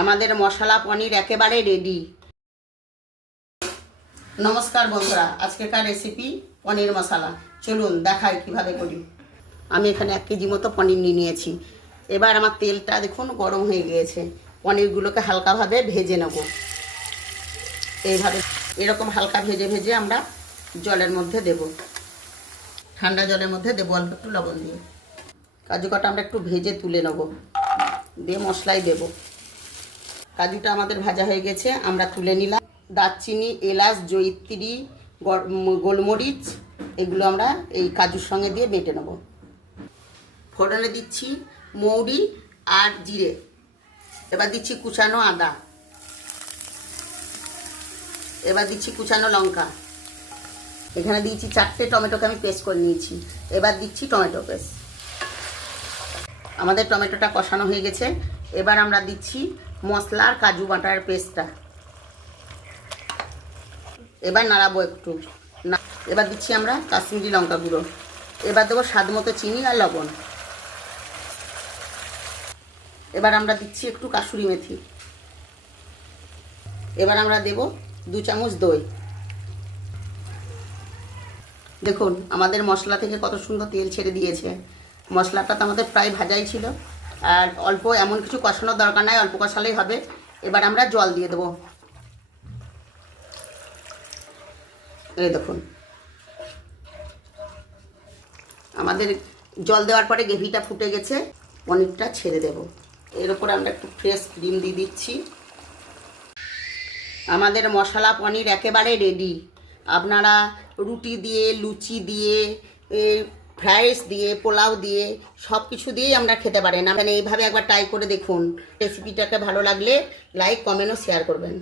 আমাদের মশলা পনির একেবারে রেডি। নমস্কার বন্ধুরা, আজকেকার রেসিপি পনির মশলা। চলুন দেখাই কিভাবে করি। আমি এখানে 1 কেজি মতো পনির নিয়ে নিয়েছি। এবার আমার তেলটা দেখুন গরম হয়ে গিয়েছে। পনিরগুলোকে হালকাভাবে ভেজে নেব। এইভাবে এরকম হালকা ভেজে ভেজে আমরা জলের মধ্যে দেব, ঠান্ডা জলের মধ্যে দেবো অল্প একটু লবণ দিয়ে। কাজু কটা আমরা একটু ভেজে তুলে নেব, দিয়ে মশলাই দেব। কাজুটা আমাদের ভাজা হয়ে গেছে, আমরা তুলে নিলাম। দারচিনি, এলাচ, জয়িত্রী, গোলমরিচ এগুলো আমরা এই কাজুর সঙ্গে দিয়ে বেটে নেব। ফোড়নে দিচ্ছি মৌরি আর জিরে। এবার দিচ্ছি কুচানো আদা। এবার দিচ্ছি কুচানো লঙ্কা। এখানে দিয়েছি 4টে টমেটোকে আমি পেস্ট করে নিয়েছি। এবার দিচ্ছি টমেটো পেস্ট। আমাদের টমেটোটা কষানো হয়ে গেছে। এবার আমরা দিচ্ছি মশলা আর কাজু বাটার পেস্টটা। এবার নাড়াবো একটু। এবার দিচ্ছি আমরা কাশ্মীরি লঙ্কা গুঁড়ো। এবার দেবো স্বাদ মতো চিনি আর লবণ। এবার আমরা দিচ্ছি একটু কাসুরি মেথি। এবার আমরা দেব 2 চামচ দই। দেখুন আমাদের মশলা থেকে কত সুন্দর তেল ছেড়ে দিয়েছে। মশলাটা তো আমাদের প্রায় ভাজাই ছিল, আর অল্প এমন কিছু কষানোর দরকার নাই, অল্প কষালেই হবে। এবার আমরা জল দিয়ে দেবো। এই দেখুন আমাদের জল দেওয়ার পরে গ্রেভিটা ফুটে গেছে। পনিরটা ছেড়ে দেব। এর উপরে আমরা একটু ফ্রেশ ক্রিম দিয়ে দিচ্ছি। আমাদের মশলা পনির একেবারে রেডি। আপনারা রুটি দিয়ে, লুচি দিয়ে, ফ্রাইড রাইস দিয়ে, পোলাও দিয়ে সব কিছু দিয়েই আমরা খেতে পারেন। আপনি এইভাবে একবার ট্রাই করে দেখুন। রেসিপিটাকে ভালো লাগলে লাইক, কমেন্ট ও শেয়ার করবেন।